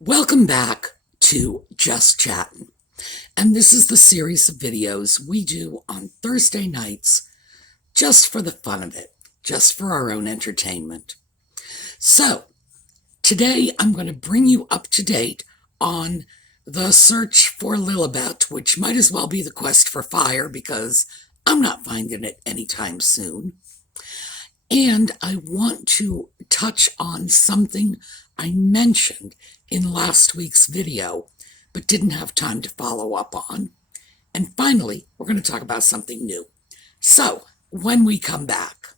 Welcome back to Just Chattin', and this is the series of videos we do on Thursday nights just for the fun of it, just for our own entertainment. So, today I'm going to bring you up to date on the search for Lilibet, which might as well be the quest for fire because I'm not finding it anytime soon. And I want to touch on something I mentioned in last week's video, but didn't have time to follow up on. And finally, we're going to talk about something new. So, when we come back.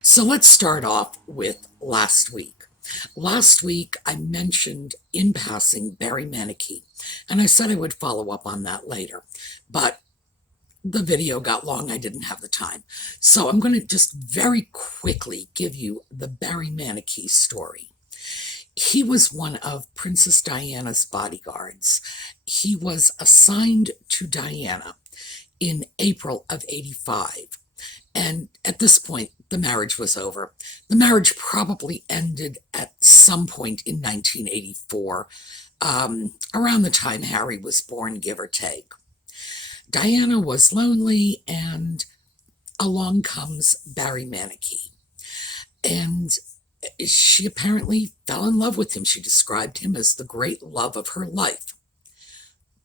So let's start off with last week. Last week, I mentioned in passing Barry Manakee, and I said I would follow up on that later, but the video got long. I didn't have the time. So I'm going to just very quickly give you the Barry Manakee story. He was one of Princess Diana's bodyguards. He was assigned to Diana in April of '85. And at this point, the marriage was over. The marriage probably ended at some point in 1984, around the time Harry was born, give or take. Diana was lonely, and along comes Barry Manakee. And she apparently fell in love with him. She described him as the great love of her life.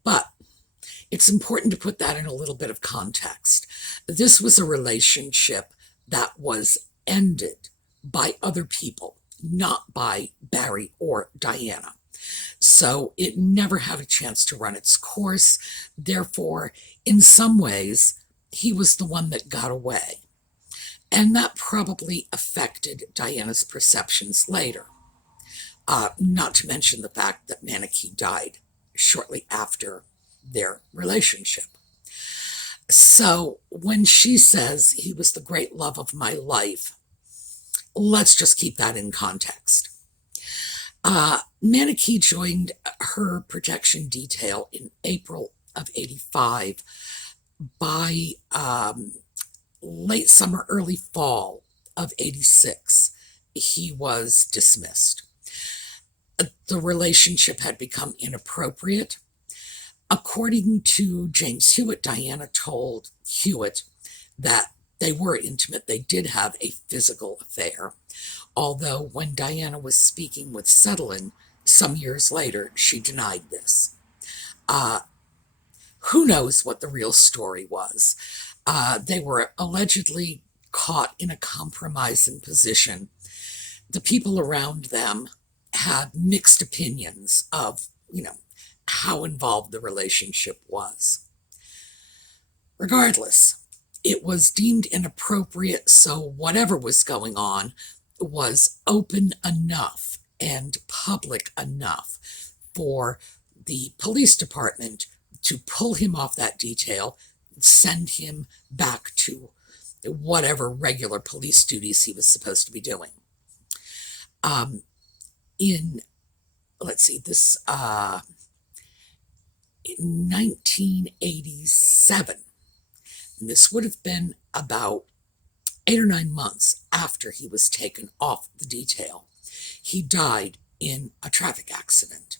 But it's important to put that in a little bit of context. This was a relationship that was ended by other people, not by Barry or Diana. So it never had a chance to run its course. Therefore, in some ways, he was the one that got away. And that probably affected Diana's perceptions later. Not to mention the fact that Manakee died shortly after their relationship. So when she says he was the great love of my life, let's just keep that in context. Manakee joined her protection detail in April of '85. By late summer, early fall of '86, he was dismissed. The relationship had become inappropriate. According to James Hewitt, Diana told Hewitt that they were intimate. They did have a physical affair, although when Diana was speaking with Chattin some years later, she denied this. Who knows what the real story was? They were allegedly caught in a compromising position. The people around them had mixed opinions of, how involved the relationship was. Regardless, it was deemed inappropriate, so whatever was going on was open enough and public enough for the police department to pull him off that detail, send him back to whatever regular police duties he was supposed to be doing. In 1987, and this would have been about 8 or 9 months after he was taken off the detail, he died in a traffic accident.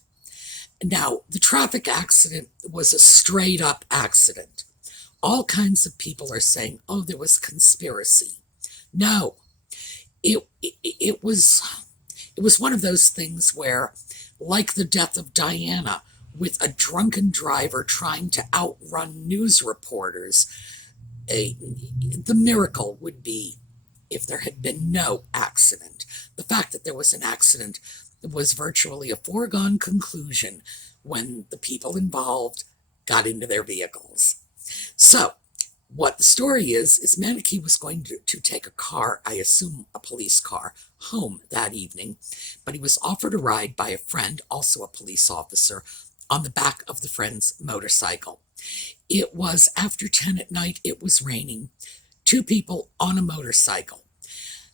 Now, the traffic accident was a straight-up accident. All kinds of people are saying, oh, there was conspiracy. No, it was one of those things where, like the death of Diana, with a drunken driver trying to outrun news reporters, the miracle would be if there had been no accident. The fact that there was an accident was virtually a foregone conclusion when the people involved got into their vehicles. So, what the story is Manakee was going to take a car, I assume a police car, home that evening, but he was offered a ride by a friend, also a police officer, on the back of the friend's motorcycle. It was after 10 at night. It was raining. Two people on a motorcycle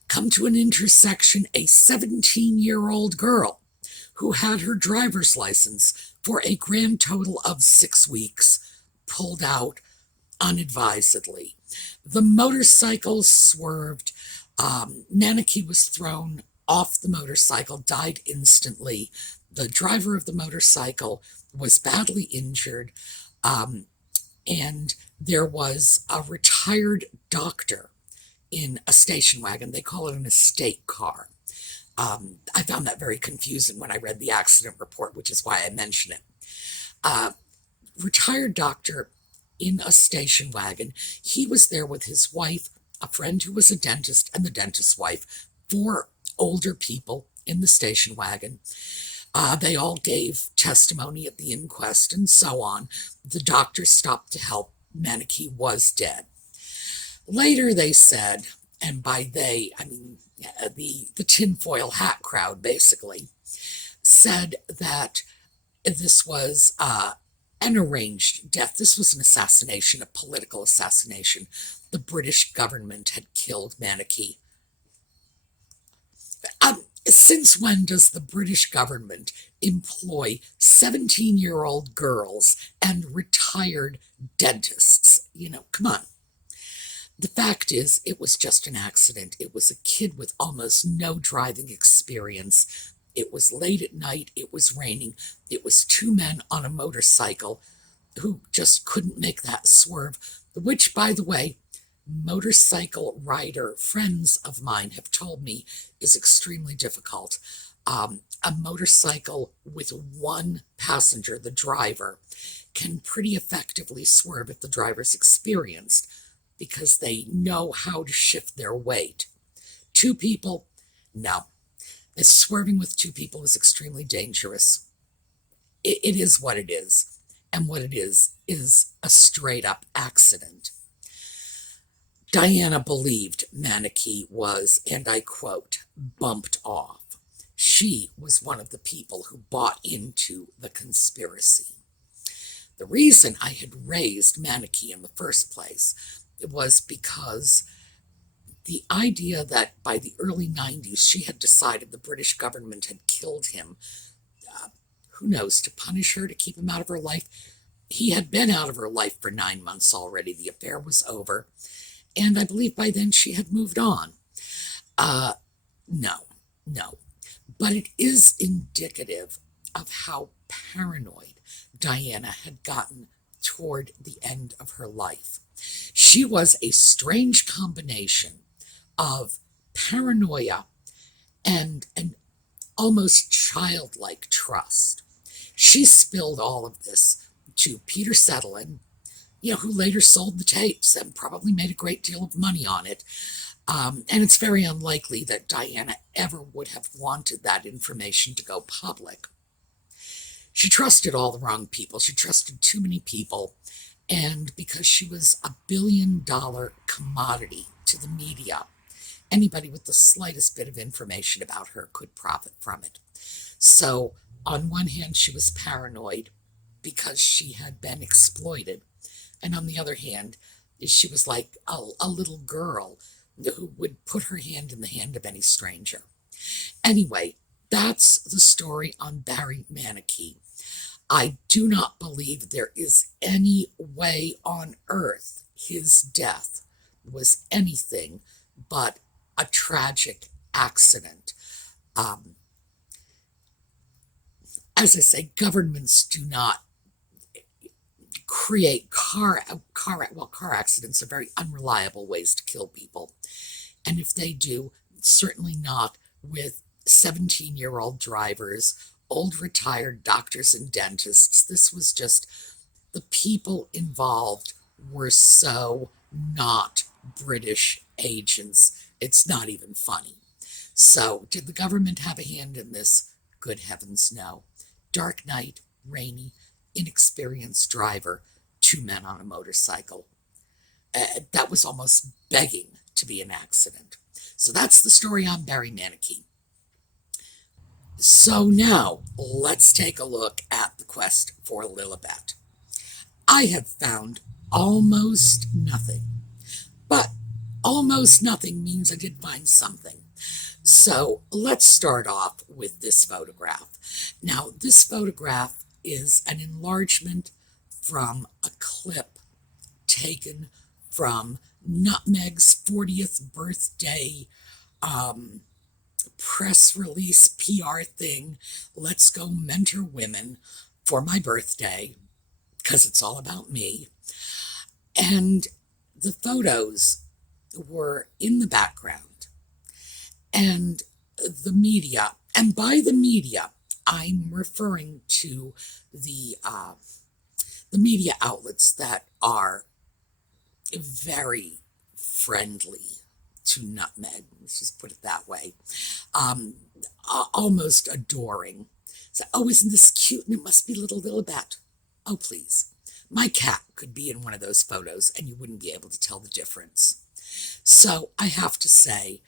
come to an intersection. A 17-year-old girl who had her driver's license for a grand total of 6 weeks pulled out unadvisedly. The motorcycle swerved. Manaki was thrown off the motorcycle, died instantly. The driver of the motorcycle was badly injured, and there was a retired doctor in a station wagon. They call it an estate car. I found that very confusing when I read the accident report, which is why I mention it. Retired doctor in a station wagon. He was there with his wife, a friend who was a dentist, and the dentist's wife, 4 older people in the station wagon. They all gave testimony at the inquest and so on. The doctor stopped to help. Manaki was dead. Later they said, and by they, I mean the tinfoil hat crowd basically, said that this was an arranged death. This was an assassination, a political assassination. The British government had killed Manaki. Since when does the British government employ 17-year-old girls and retired dentists? Come on. The fact is, it was just an accident. It was a kid with almost no driving experience. It was late at night. It was raining. It was 2 men on a motorcycle who just couldn't make that swerve, which, by the way, motorcycle rider friends of mine have told me is extremely difficult. A motorcycle with 1 passenger, the driver, can pretty effectively swerve if the driver's experienced because they know how to shift their weight. 2 people, no. Swerving with 2 people is extremely dangerous. It is what it is. And what it is a straight up accident. Diana believed Manaki was, and I quote, bumped off. She was one of the people who bought into the conspiracy. The reason I had raised Manaki in the first place was because the idea that by the early 90s she had decided the British government had killed him, who knows, to punish her, to keep him out of her life. He had been out of her life for 9 months already. The affair was over. And I believe by then she had moved on. No. But it is indicative of how paranoid Diana had gotten toward the end of her life. She was a strange combination of paranoia and an almost childlike trust. She spilled all of this to Peter Settlin, who later sold the tapes and probably made a great deal of money on it. And it's very unlikely that Diana ever would have wanted that information to go public. She trusted all the wrong people. She trusted too many people. And because she was a billion-dollar commodity to the media, anybody with the slightest bit of information about her could profit from it. So on one hand, she was paranoid because she had been exploited. And on the other hand, she was like a little girl who would put her hand in the hand of any stranger. Anyway, that's the story on Barry Manaki. I do not believe there is any way on earth his death was anything but a tragic accident. As I say, governments do not create car accidents are very unreliable ways to kill people. And if they do, certainly not with 17-year-old drivers, old retired doctors and dentists. This was just, the people involved were so not British agents. It's not even funny. So, did the government have a hand in this? Good heavens, no. Dark night, rainy, inexperienced driver, 2 men on a motorcycle. That was almost begging to be an accident. So that's the story on Barry Manaki. So now, let's take a look at the quest for Lilibet. I have found almost nothing. But almost nothing means I did find something. So let's start off with this photograph. Now, this photograph is an enlargement from a clip taken from Nutmeg's 40th birthday press release PR thing. Let's go mentor women for my birthday, because it's all about me. And the photos were in the background. And the media, and by the media, I'm referring to the media outlets that are very friendly to Nutmeg. Let's just put it that way. Almost adoring. So, oh, isn't this cute? And it must be little Lilibet. Oh, please. My cat could be in one of those photos and you wouldn't be able to tell the difference. So I have to say,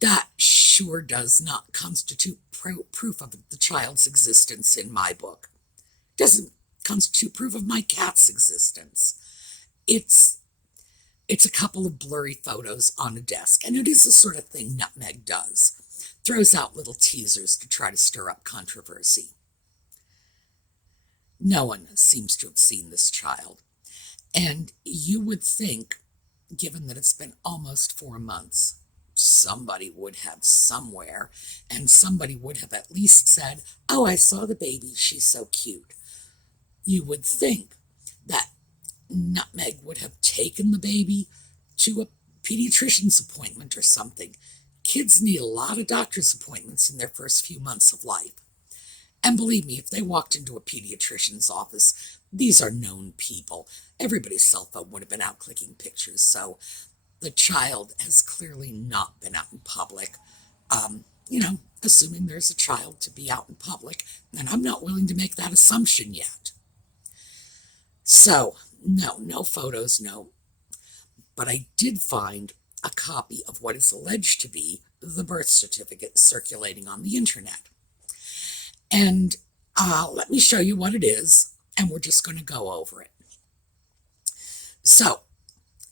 that sure does not constitute proof of the child's existence in my book. It doesn't constitute proof of my cat's existence. It's a couple of blurry photos on a desk, and it is the sort of thing Nutmeg does. Throws out little teasers to try to stir up controversy. No one seems to have seen this child, and you would think, given that it's been almost 4 months, somebody would have somewhere, and somebody would have at least said, oh, I saw the baby, she's so cute. You would think that Nutmeg would have taken the baby to a pediatrician's appointment or something. Kids need a lot of doctor's appointments in their first few months of life. And believe me, if they walked into a pediatrician's office, these are known people. Everybody's cell phone would have been out clicking pictures, so the child has clearly not been out in public. Assuming there's a child to be out in public, and I'm not willing to make that assumption yet. So, no photos, no. But I did find a copy of what is alleged to be the birth certificate circulating on the internet. And let me show you what it is, and we're just going to go over it. So,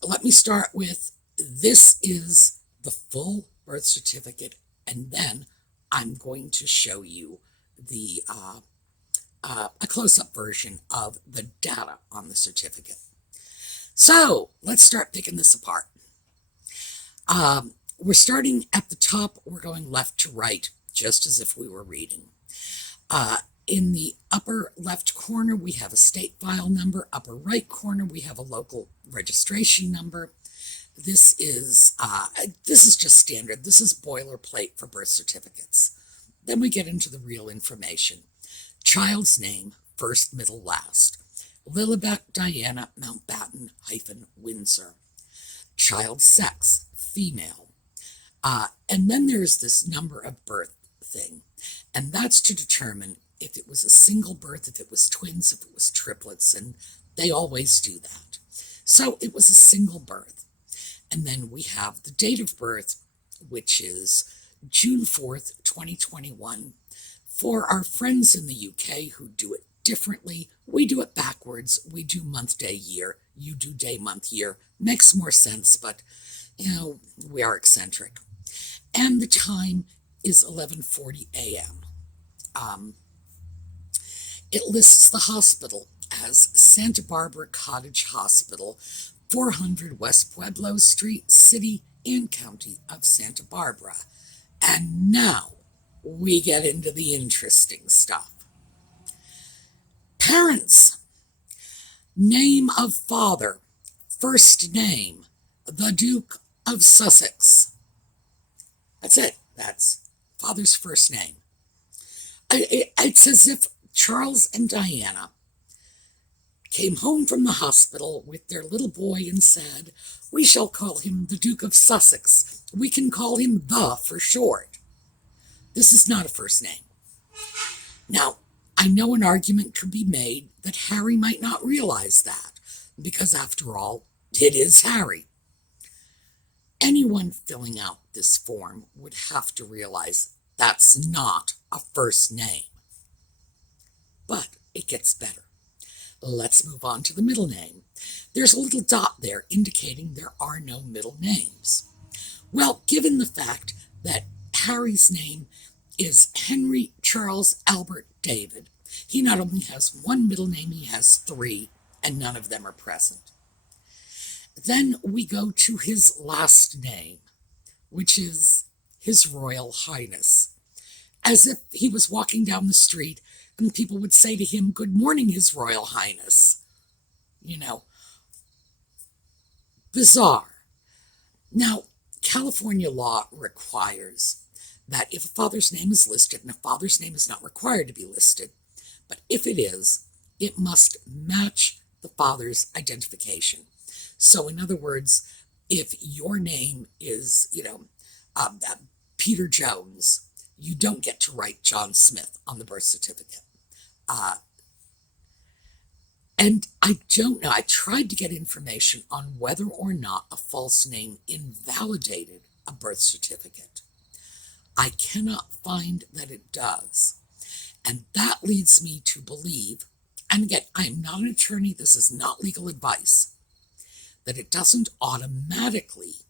let me start with, this is the full birth certificate, and then I'm going to show you the a close-up version of the data on the certificate. So, let's start picking this apart. We're starting at the top, we're going left to right, just as if we were reading. In the upper left corner, we have a state file number. Upper right corner, we have a local registration number. This is just standard. This is boilerplate for birth certificates. Then we get into the real information. Child's name, first, middle, last. Lilibet Diana Mountbatten Windsor. Child's sex, female. And then there's this number of birth thing. And that's to determine if it was a single birth, if it was twins, if it was triplets, and they always do that. So it was a single birth. And then we have the date of birth, which is June 4th, 2021. For our friends in the UK who do it differently, we do it backwards. We do month, day, year. You do day, month, year. Makes more sense, but, we are eccentric. And the time is 11:40 a.m. It lists the hospital as Santa Barbara Cottage Hospital, 400 West Pueblo Street, City and County of Santa Barbara. And now we get into the interesting stuff. Parents. Name of father. First name, the Duke of Sussex. That's it. That's father's first name. It's as if Charles and Diana came home from the hospital with their little boy and said, we shall call him the Duke of Sussex. We can call him the for short. This is not a first name. Now, I know an argument could be made that Harry might not realize that, because after all, it is Harry. Anyone filling out this form would have to realize that's not a first name. But it gets better. Let's move on to the middle name. There's a little dot there indicating there are no middle names. Well, given the fact that Harry's name is Henry Charles Albert David, he not only has one middle name, he has three, and none of them are present. Then we go to his last name, which is His Royal Highness, as if he was walking down the street and people would say to him, "Good morning, His Royal Highness." You know, bizarre. Now, California law requires that if a father's name is listed, and a father's name is not required to be listed, but if it is, it must match the father's identification. So in other words, if your name is, Peter Jones, you don't get to write John Smith on the birth certificate. And I don't know, I tried to get information on whether or not a false name invalidated a birth certificate. I cannot find that it does. And that leads me to believe, and again, I'm not an attorney, this is not legal advice, that it doesn't automatically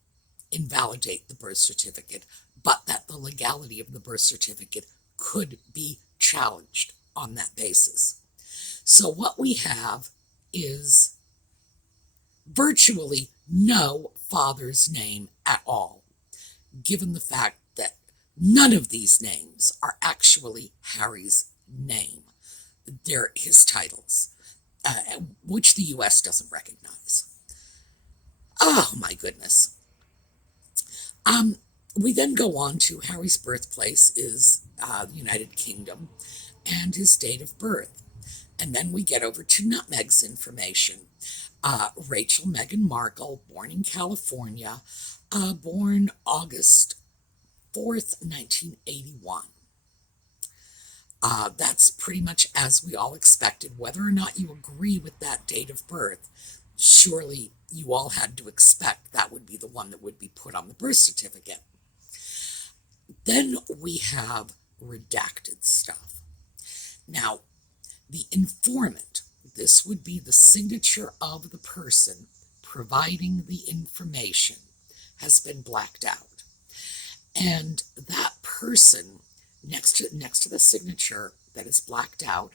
invalidate the birth certificate, but that the legality of the birth certificate could be challenged on that basis. So what we have is virtually no father's name at all, given the fact that none of these names are actually Harry's name. They're his titles, which the U.S. doesn't recognize. Oh, my goodness. We then go on to Harry's birthplace is the United Kingdom and his date of birth. And then we get over to Nutmeg's information. Rachel Meghan Markle, born in California, born August 4th, 1981. That's pretty much as we all expected. Whether or not you agree with that date of birth, surely you all had to expect that would be the one that would be put on the birth certificate. Then we have redacted stuff. Now, the informant, this would be the signature of the person providing the information, has been blacked out. And that person, next to the signature that is blacked out,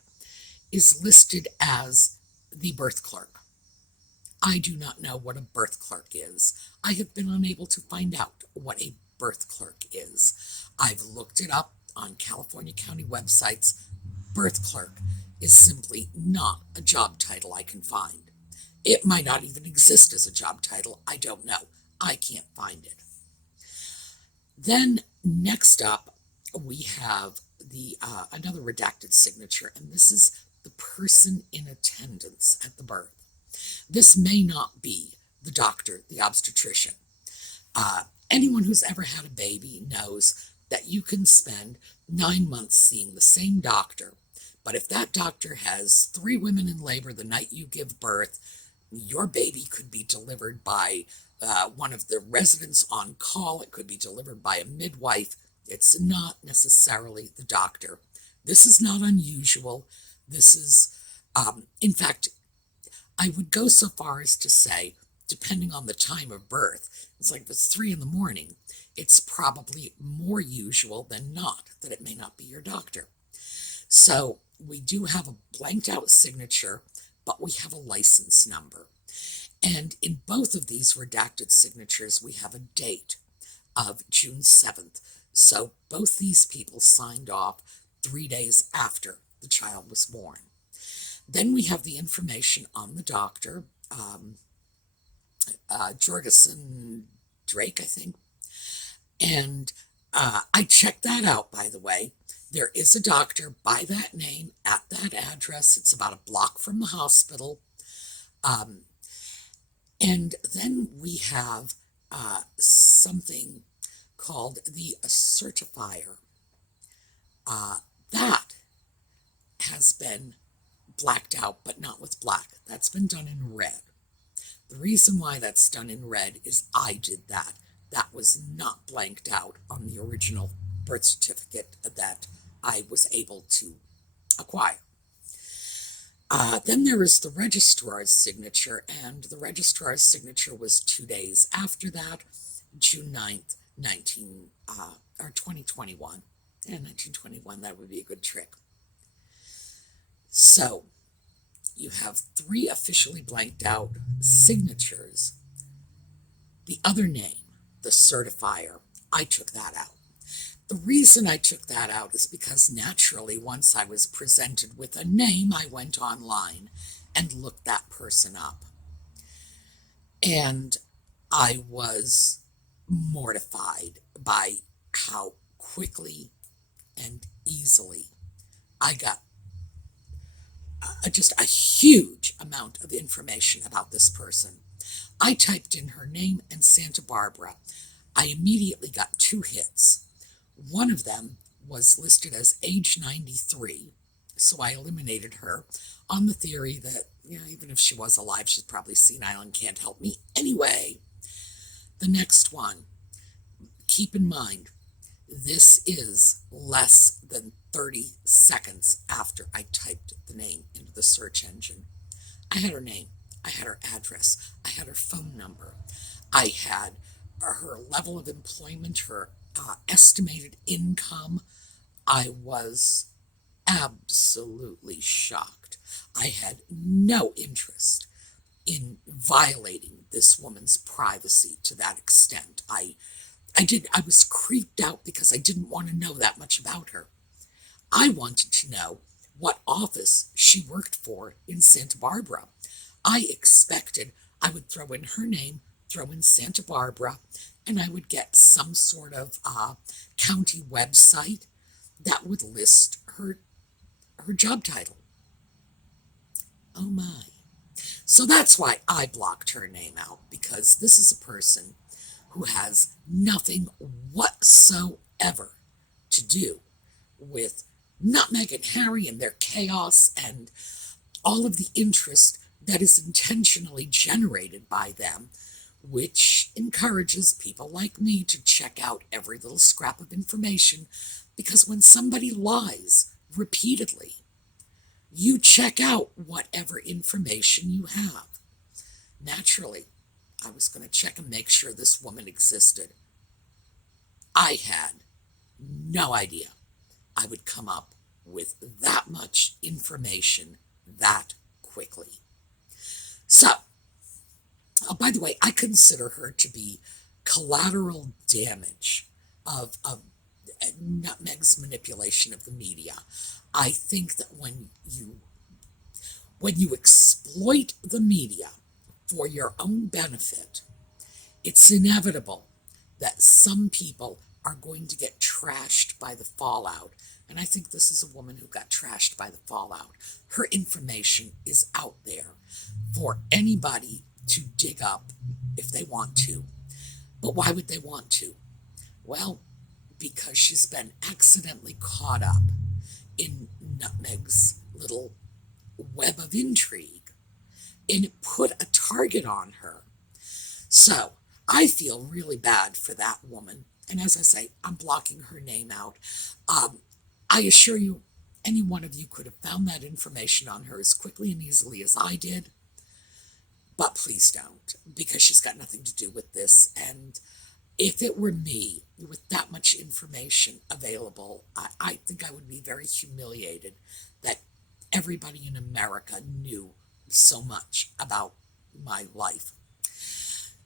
is listed as the birth clerk. I do not know what a birth clerk is. I have been unable to find out what a birth clerk is. I've looked it up on California County websites. Birth clerk is simply not a job title I can find. It might not even exist as a job title. I don't know. I can't find it. Then next up, we have the another redacted signature, and this is the person in attendance at the birth. This may not be the doctor, the obstetrician. Anyone who's ever had a baby knows that you can spend 9 months seeing the same doctor, but if that doctor has 3 women in labor the night you give birth, your baby could be delivered by one of the residents on call. It could be delivered by a midwife. It's not necessarily the doctor. This is not unusual. This is, in fact, I would go so far as to say, depending on the time of birth, it's like if it's 3 a.m, it's probably more usual than not that it may not be your doctor. So we do have a blanked out signature, but we have a license number. And in both of these redacted signatures, we have a date of June 7th. So both these people signed off 3 days after the child was born. Then we have the information on the doctor, Jorgensen Drake, I think. And I checked that out, by the way. There is a doctor by that name at that address. It's about a block from the hospital. And then we have something called the certifier. That has been blacked out, but not with black. That's been done in red. The reason why that's done in red is I did that. That was not blanked out on the original birth certificate that I was able to acquire. Then there is the registrar's signature, and the registrar's signature was 2 days after that, June 9th, 2021. And 1921, that would be a good trick. So you have 3 officially blanked out signatures. The other name, the certifier, I took that out. The reason I took that out is because naturally, once I was presented with a name, I went online and looked that person up. And I was mortified by how quickly and easily I got just a huge amount of information about this person. I typed in her name and Santa Barbara. I immediately got 2 hits. One of them was listed as age 93, so I eliminated her on the theory that, even if she was alive, she's probably senile and can't help me anyway. The next one, keep in mind, this is less than 30 seconds after I typed the name into the search engine. I had her name, I had her address, I had her phone number, I had her level of employment, her estimated income. I was absolutely shocked. I had no interest in violating this woman's privacy to that extent. I was creeped out because I didn't want to know that much about her. I wanted to know what office she worked for in Santa Barbara. I expected I would throw in her name, throw in Santa Barbara, and I would get some sort of county website that would list her job title. Oh my. So that's why I blocked her name out, because this is a person who has nothing whatsoever to do with Nutmeg and Harry and their chaos and all of the interest that is intentionally generated by them, which encourages people like me to check out every little scrap of information, because when somebody lies repeatedly, you check out whatever information you have. Naturally, I was going to check and make sure this woman existed. I had no idea I would come up with that much information that quickly. So, by the way, I consider her to be collateral damage of Nutmeg's manipulation of the media. I think that when you exploit the media for your own benefit, it's inevitable that some people are going to get trashed by the fallout. And I think this is a woman who got trashed by the fallout. Her information is out there for anybody to dig up if they want to. But why would they want to? Well, because she's been accidentally caught up in Nutmeg's little web of intrigue, and it put a target on her. So I feel really bad for that woman. And as I say, I'm blocking her name out. I assure you, any one of you could have found that information on her as quickly and easily as I did. But please don't, because she's got nothing to do with this. And if it were me with that much information available, I think I would be very humiliated that everybody in America knew so much about my life.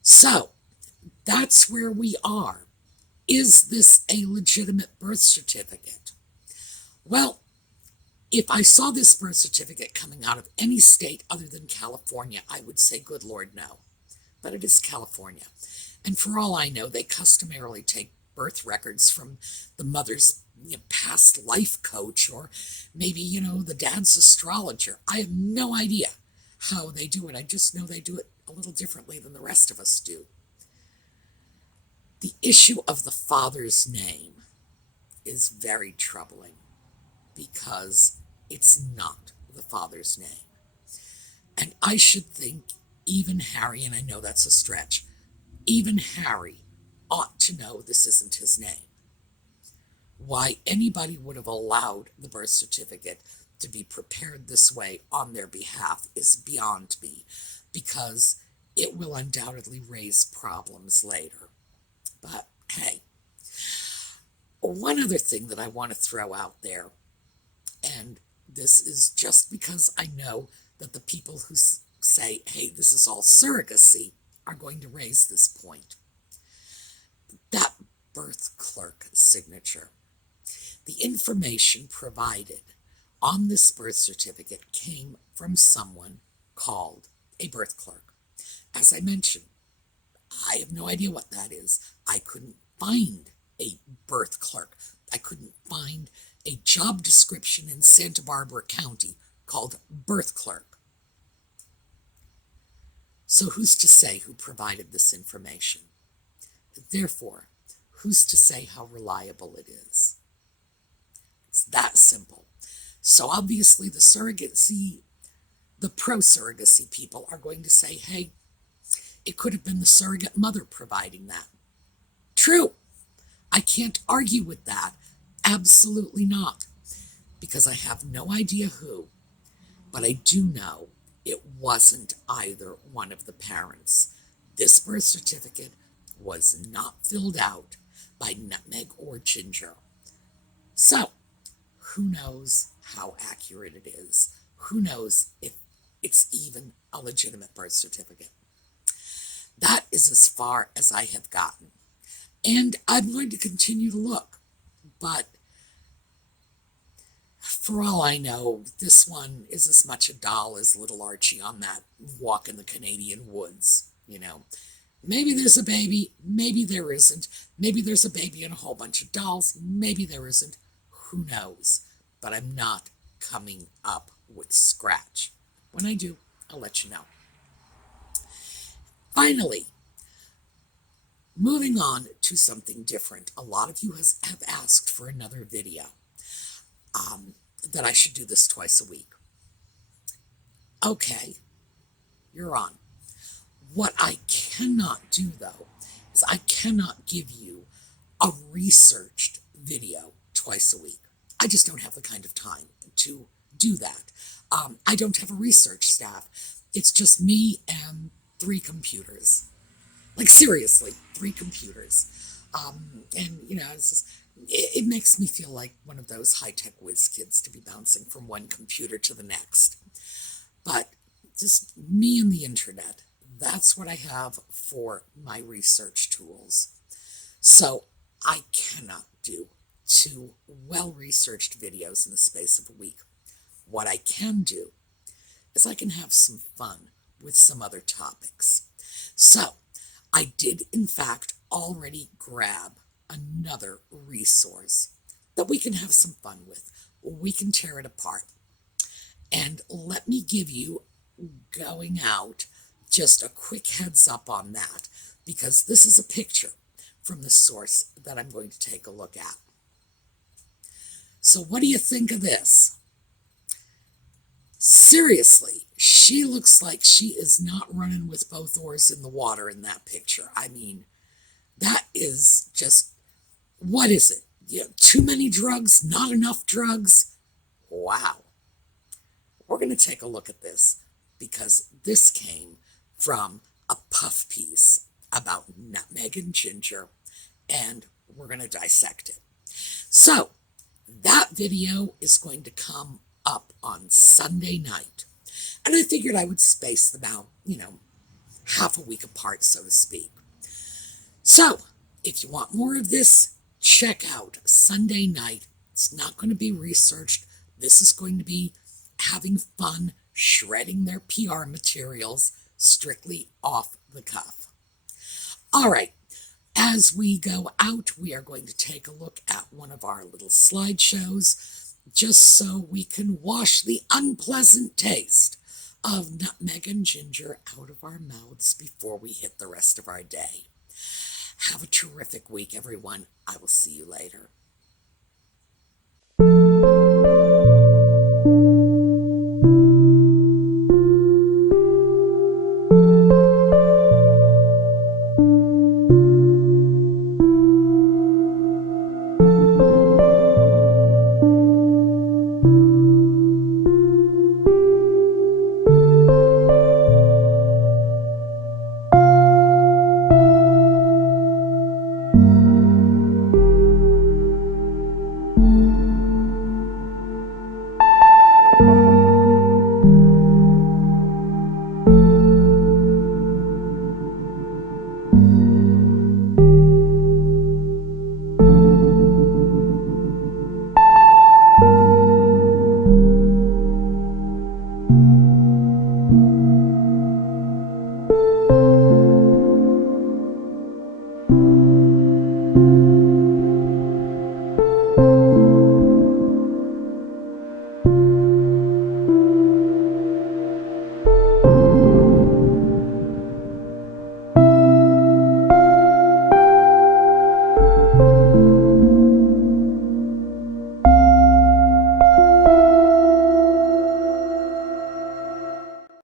So that's where we are. Is this a legitimate birth certificate? Well, if I saw this birth certificate coming out of any state other than California, I would say, good Lord, no. But it is California. And for all I know, they customarily take birth records from the mother's past life coach, or maybe, the dad's astrologer. I have no idea how they do it. I just know they do it a little differently than the rest of us do. The issue of the father's name is very troubling, because it's not the father's name. And I should think even Harry, and I know that's a stretch, even Harry ought to know this isn't his name. Why anybody would have allowed the birth certificate to be prepared this way on their behalf is beyond me, because it will undoubtedly raise problems later. But hey, one other thing that I want to throw out there, and this is just because I know that the people who say, hey, this is all surrogacy, are going to raise this point. That birth clerk signature, the information provided on this birth certificate came from someone called a birth clerk. As I mentioned, I have no idea what that is. I couldn't find a birth clerk. I couldn't find a job description in Santa Barbara County called birth clerk. So who's to say who provided this information? Therefore, who's to say how reliable it is? It's that simple. So obviously the pro-surrogacy people are going to say, hey, it could have been the surrogate mother providing that. True. I can't argue with that. Absolutely not. Because I have no idea who, but I do know it wasn't either one of the parents. This birth certificate was not filled out by Nutmeg or Ginger. So, who knows how accurate it is? Who knows if it's even a legitimate birth certificate? That is as far as I have gotten. And I'm going to continue to look. But for all I know, this one is as much a doll as little Archie on that walk in the Canadian woods. You know, maybe there's a baby, maybe there isn't. Maybe there's a baby and a whole bunch of dolls, maybe there isn't. Who knows? But I'm not coming up with scratch. When I do, I'll let you know. Finally, moving on to something different. A lot of you have asked for another video, that I should do this twice a week. Okay, you're on. What I cannot do, though, is I cannot give you a researched video twice a week. I just don't have the kind of time to do that. I don't have a research staff. It's just me and 3 computers. Like, seriously, 3 computers. And, you know, it makes me feel like one of those high-tech whiz kids to be bouncing from one computer to the next. But just me and the internet, that's what I have for my research tools. So I cannot do 2 well-researched videos in the space of a week. What I can do is I can have some fun with some other topics. So I did, in fact, already grab another resource that we can have some fun with. We can tear it apart. And let me give you, going out, just a quick heads up on that, because this is a picture from the source that I'm going to take a look at. So what do you think of this? Seriously, she looks like she is not running with both oars in the water in that picture. I mean, that is just, what is it? Too many drugs, not enough drugs? Wow. We're going to take a look at this, because this came from a puff piece about Nutmeg and Ginger, and we're going to dissect it. So, that video is going to come up on Sunday night. And I figured I would space them out, half a week apart, so to speak. So, if you want more of this, check out Sunday night. It's not going to be researched. This is going to be having fun, shredding their PR materials, strictly off the cuff. All right. As we go out, we are going to take a look at one of our little slideshows, just so we can wash the unpleasant taste of Nutmeg and Ginger out of our mouths before we hit the rest of our day. Have a terrific week, everyone. I will see you later.